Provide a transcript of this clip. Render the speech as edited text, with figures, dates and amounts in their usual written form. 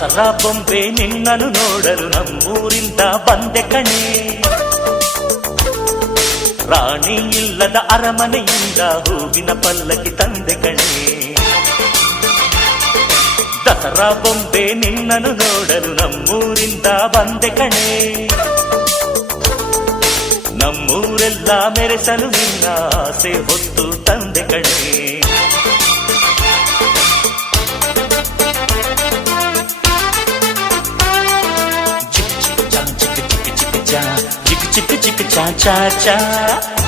ದಸರಾ ಬೊಂಬೆ ನಿನ್ನನ್ನು ನೋಡಲು ನಮ್ಮೂರಿಂದ ಬಂದೆ ಕಣೆ. ರಾಣಿ ಇಲ್ಲದ ಅರಮನೆಯಿಂದ ಹೂವಿನ ಪಲ್ಲಕ್ಕಿ ತಂದೆ ಕಣೆ. ದಸರಾ ಬೊಂಬೆ ನಿನ್ನನ್ನು ನೋಡಲು ನಮ್ಮೂರಿಂದ ಬಂದೆ ಕಣೆ. ನಮ್ಮೂರೆಲ್ಲ ಮೆರೆಸಲು ನಿನ್ನ ಆಸೆ ಹೊತ್ತು ತಂದೆ ಕಣೆ. ಚಿಕ್ಕ ಚಿಕ್ಕ ಚಾ ಚಾ ಚಾ ಚಾ